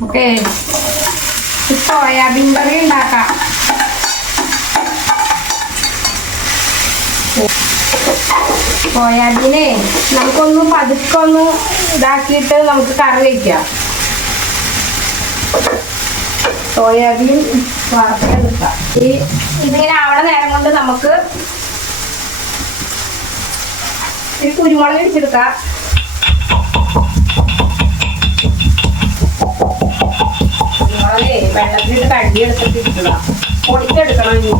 Okay soybean കറി ഉണ്ടാക്കാം സോയാബീനെ നമുക്കൊന്ന് പതുക്കെ ഒന്ന് ഇതാക്കിയിട്ട് നമുക്ക് കറി വയ്ക്കാം സോയാബീൻ വറുത്തെടുക്കാം ഈ ഇതിങ്ങനെ ആവണ നേരം കൊണ്ട് നമുക്ക് ഒരു കുരുമുളക് ഇടിച്ചെടുക്കാം കുരുമുളകേ വെള്ളത്തിലിട്ട് കഴുകി എടുത്തിട്ട് ഇരിക്കുക പൊടിച്ചെടുക്കണം ഇനി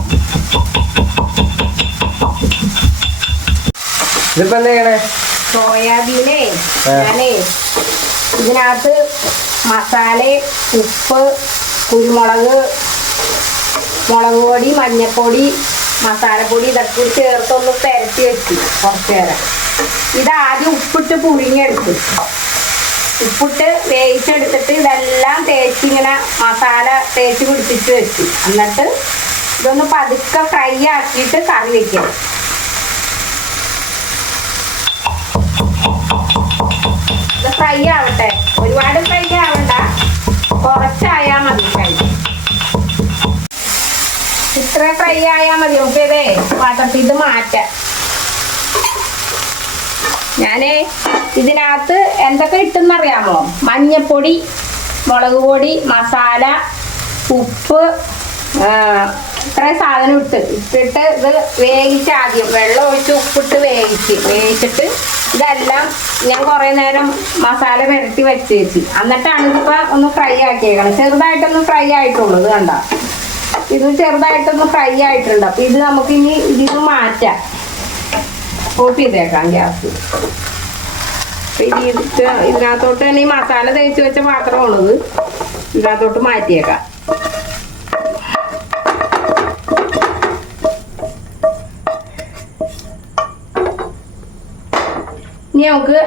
ഇതിപ്പോ എന്താ ചെയ്യണേ? സോയാബീനെ. ഞാനേ ഇതിനകത്ത് മസാല ഉപ്പ് കുരുമുളക് മുളക് പൊടി മഞ്ഞപ്പൊടി മസാലപ്പൊടി ഇതൊക്കെ കൂടി ചേർത്തൊന്ന് പെരട്ടി വെച്ചു കുറച്ച് നേരം. ഇതാദ്യം ഉപ്പിട്ട് പുഴുങ്ങിയെടുത്തു ഉപ്പിട്ട് വേവിച്ചെടുത്തിട്ട് ഇതെല്ലാം തേച്ച് ഇങ്ങനെ മസാല തേച്ച് പിടിപ്പിച്ച് വെച്ചു. എന്നിട്ട് ഇതൊന്ന് പതുക്കെ ഫ്രൈ ആക്കിയിട്ട് കറി വെക്കണം ഇത് ഫ്രൈ ആവട്ടെ. ഒരുപാട് ഫ്രൈ ആവണ്ട. കുറച്ചായാ മതി ഫ്രൈ ഇത്ര ഫ്രൈ ആയാ മതി. നമുക്ക് ഇതേ പാത്രത്തിൽ ഇത് മാറ്റാം ഞാനേ ഇതിനകത്ത് എന്തൊക്കെ ഇട്ടെന്നറിയാമോ മഞ്ഞപ്പൊടി മുളക് പൊടി മസാല ഉപ്പ് ഇത്രയും സാധനം ഇട്ട്. ഇട്ടിട്ട് ഇത് വേവിച്ച് ആദ്യം വെള്ളം ഒഴിച്ച് ഉപ്പിട്ട് വേവിച്ച്. വേവിച്ചിട്ട് ഇതെല്ലാം ഞാൻ കുറേ നേരം മസാല പുരട്ടി വെച്ച് വെച്ച് എന്നിട്ടാണ് ഇതിപ്പോൾ ഒന്ന് ഫ്രൈ ആക്കിയേക്കണം ചെറുതായിട്ടൊന്ന് ഫ്രൈ ആയിട്ടുള്ളൂ ഇത് കണ്ട? ഇത് ചെറുതായിട്ടൊന്ന് ഫ്രൈ ആയിട്ടുണ്ട്. അപ്പം ഇത് നമുക്ക് ഇനി ഇതിന് മാറ്റാം. ഓഫ് ചെയ്തേക്കാം ഗ്യാസ്. ഇത് ഇതിനകത്തോട്ട് തന്നെ ഈ മസാല തേച്ച് വെച്ച പാത്രമുള്ളത് ഇതിനകത്തോട്ട് മാറ്റിയേക്കാം. ഇനി നമുക്ക്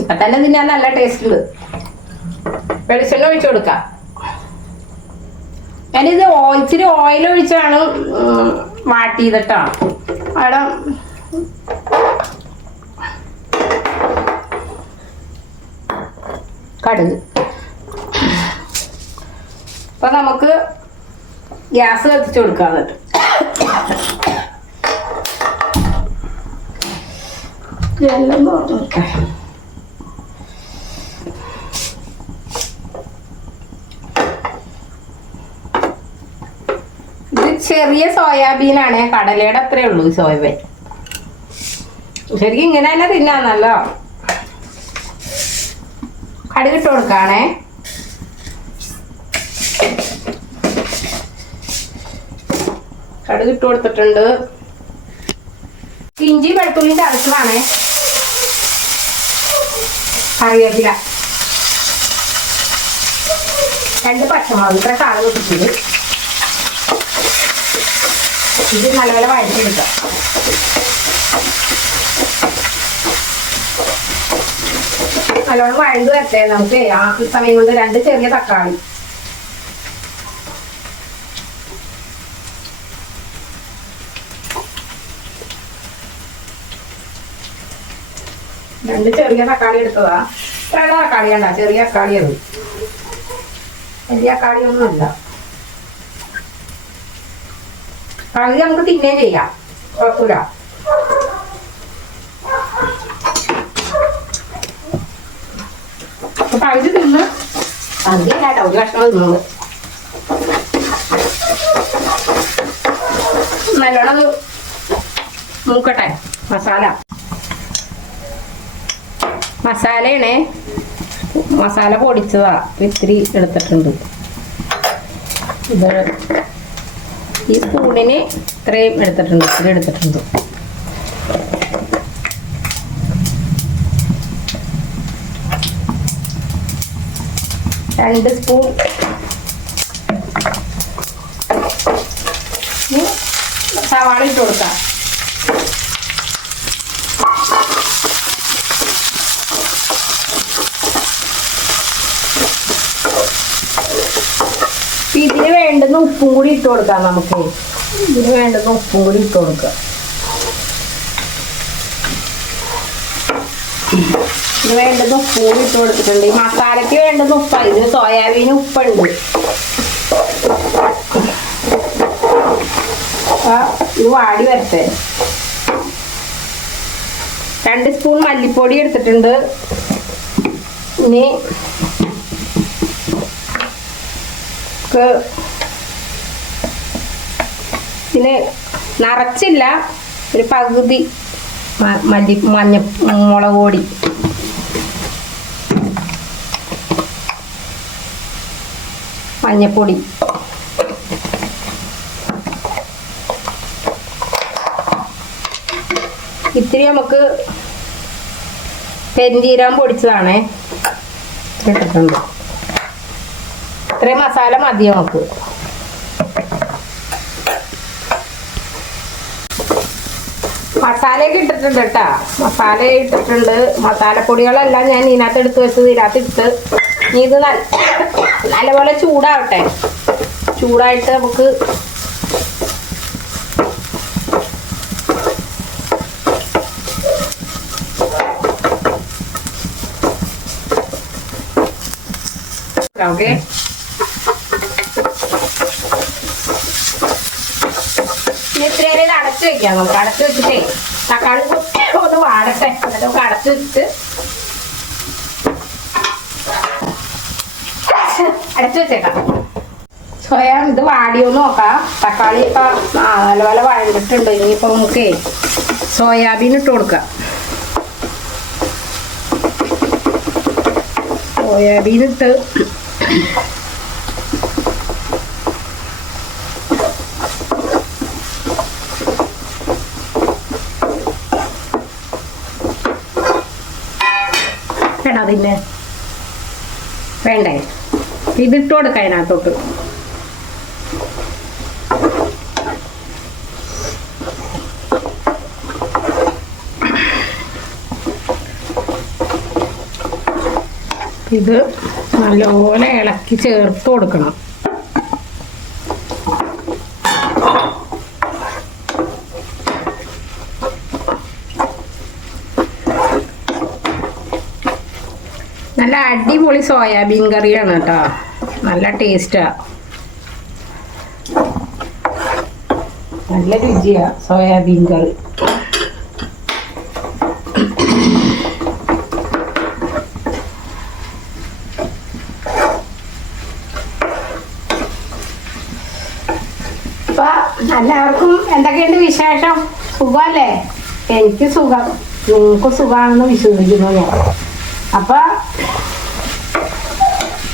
ഇപ്പൊ തന്നെ തിന്നാൻ നല്ല ടേസ്റ്റ് ഉണ്ട്. വെളിച്ചെണ്ണ ഒഴിച്ചു കൊടുക്കാം. ഞാനിത് ഇച്ചിരി ഓയിൽ ഒഴിച്ചാണ് ഉം, വാട്ടിയതിട്ടോ. അവിടെ കടുക് അപ്പൊ നമുക്ക് ഗ്യാസ് കത്തിച്ചു കൊടുക്കാം എന്നിട്ട് എല്ലാം തുറന്ന് വെക്കാം. ഇത് ചെറിയ സോയാബീനാണ്. കടലയുടെ അത്രേ ഉള്ളൂ സോയാബീൻ. ശരിക്കും ഇങ്ങനെ തന്നെ തിന്നാന്നല്ലോ. കടുക് ഇട്ട് കൊടുക്കാണേ. കടുക് ഇട്ട് കൊടുത്തിട്ടുണ്ട്. ഇഞ്ചി വെളുത്തുള്ളി ചതച്ചതാണേ കറിവേപ്പില. രണ്ട് പച്ചമുളക്. ഇത്ര സാധനം കൊടുത്തിട്ടുണ്ട് ഇത് നല്ലപോലെ വഴറ്റിയെടുക്കാം. നല്ലോണം വഴണ്ട് വരട്ടെ. നമുക്ക് ആ സമയം കൊണ്ട് രണ്ട് ചെറിയ തക്കാളി. രണ്ട് ചെറിയ തക്കാളി എടുത്തതാ. ഇത്രയുള്ള തക്കാളി കണ്ട ചെറിയ തക്കാളി അത്. വലിയ തക്കാളി ഒന്നുമല്ല പകുതി നമുക്ക് തിന്നുകയും ചെയ്യാം. കുഴപ്പമില്ല. പകുതി തിന്ന് പകുതി കേട്ടോ ഒരു കഷ്ണം നല്ലോണം മൂക്കട്ടെ. മസാല. മസാലയാണേ. മസാല പൊടിച്ചതാ. ഇത്തിരി എടുത്തിട്ടുണ്ട്. ഇത്. ഈ സ്പൂണിന് ഇത്രയും എടുത്തിട്ടുണ്ട്. ഇത്തിരി എടുത്തിട്ടുണ്ട്. രണ്ട് സ്പൂൺ. സവാള ഇട്ട് കൊടുക്കാം. ഇതിന് വേണ്ടുന്ന ഉപ്പും കൂടി ഇട്ട് കൊടുക്കാം നമുക്ക്. ഇതിന് വേണ്ടുന്ന ഉപ്പും കൂടി ഇട്ട് കൊടുക്കാം. ഇത് വേണ്ടത് ഉപ്പും ഇട്ട് കൊടുത്തിട്ടുണ്ട്. ഈ മസാലയ്ക്ക് വേണ്ടത് ഉപ്പ ഇതിന് സോയാബീൻ ഉപ്പുണ്ട്. ഇത് വാടി വരട്ടെ. രണ്ട് സ്പൂൺ മല്ലിപ്പൊടി എടുത്തിട്ടുണ്ട്. ഇനി ഇതിന് നിറച്ചില്ല. ഒരു പകുതി മല്ലി മഞ്ഞ മുളക് പൊടി. മഞ്ഞപ്പൊടി. ഇത്തിരി നമുക്ക് പെരിഞ്ചീരകം പൊടിച്ചതാണേ. ഇട്ടിട്ടുണ്ട്. ഇത്രയും മസാല മതി നമുക്ക്. മസാലയൊക്കെ ഇട്ടിട്ടുണ്ട് കേട്ടാ. മസാല ഇട്ടിട്ടുണ്ട്. മസാലപ്പൊടികളെല്ലാം ഞാൻ ഇതിനകത്ത് എടുത്ത് വെച്ചത് ഇതിനകത്ത് ഇട്ട് ഇനി ഇത് നല്ല നല്ലപോലെ ചൂടാവട്ടെ. ചൂടായിട്ട് നമുക്ക് ഓക്കെ ഇനി ഇത്തിരി നേരം ഇത് അടച്ചു വെക്കാം നമുക്ക്. അടച്ചു വെച്ചിട്ടേ തക്കാളി ഒന്ന് വാടട്ടെ. എന്നിട്ട് നമുക്ക് അടച്ചു വെച്ചിട്ട് അടച്ചു വെച്ചേക്കാം. സ്വയം ഇത് വാടിയോ നോക്കാം. തക്കാളി ഇപ്പൊ നല്ല നല്ലപോലെ വഴണ്ടിട്ടുണ്ട് ഇനിയിപ്പോ നമുക്ക് സോയാബീൻ ഇട്ട് കൊടുക്കാം. സോയാബീൻ ഇട്ട് വേണ്ട പിന്നെ. വേണ്ടേ? ഇതിട്ട് കൊടുക്കാം അതിനകത്തോട്ട് ഇത് നല്ലപോലെ ഇളക്കി ചേർത്ത് കൊടുക്കണം. നല്ല അടിപൊളി സോയാബീൻ കറിയാണ് കേട്ടോ. നല്ല ടേസ്റ്റാ നല്ല രുചിയാ സോയാബീൻ കറി. എല്ലാവർക്കും എന്തൊക്കെയുണ്ട് വിശേഷം? സുഖമല്ലേ എനിക്ക് സുഖം. നിങ്ങൾക്ക് സുഖമാണെന്ന് വിശ്വസിക്കുന്നു ഞാൻ. അപ്പൊ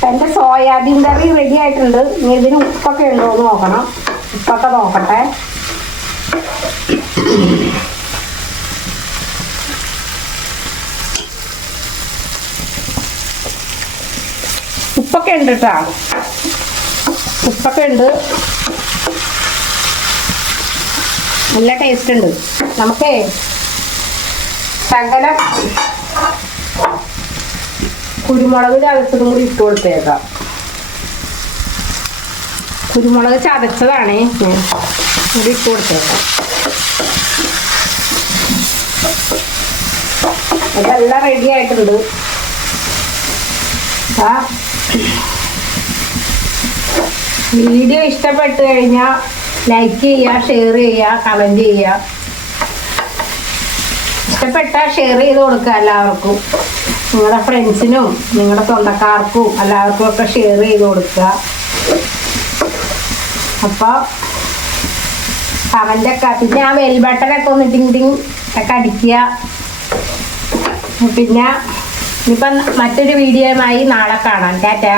എന്റെ സോയാബീൻ കറി റെഡി ആയിട്ടുണ്ട്. ഇനി ഇതിന് ഉപ്പൊക്കെ ഉണ്ടോ എന്ന് നോക്കണം. ഉപ്പൊക്കെ നോക്കട്ടെ. ഉപ്പൊക്കെ ഉണ്ട് കേട്ടോ ഉപ്പൊക്കെ ഉണ്ട്. നല്ല ടേസ്റ്റ് ഉണ്ട്. നമുക്കേ ശകലം കുരുമുളക് ചതച്ചതും കൂടി ഇട്ട് കൊടുത്തേക്കാം. കുരുമുളക് ചതച്ചതാണേ. കൂടി ഇട്ട് കൊടുത്തേക്കാം. അതെല്ലാം റെഡി ആയിട്ടുണ്ട്. ആ. വീഡിയോ ഇഷ്ടപ്പെട്ടു കഴിഞ്ഞാൽ ലൈക്ക് ചെയ്യുക ഷെയർ ചെയ്യുക കമന്റ് ചെയ്യുക. ഇഷ്ടപ്പെട്ടാൽ ഷെയർ ചെയ്ത് കൊടുക്കുക എല്ലാവർക്കും. നിങ്ങളുടെ ഫ്രണ്ട്സിനും നിങ്ങളുടെ സ്വന്തക്കാർക്കും എല്ലാവർക്കും ഒക്കെ ഷെയർ ചെയ്ത് കൊടുക്കുക. അപ്പോൾ കമന്റൊക്കെ പിന്നെ ആ വെൽ ബട്ടണൊക്കെ ഒന്ന് ടിങ് ടിങ് ഒക്കെ അടിക്കുക. പിന്നെ ഇനിയിപ്പം മറ്റൊരു വീഡിയോയുമായി നാളെ കാണാം. ടാറ്റാ.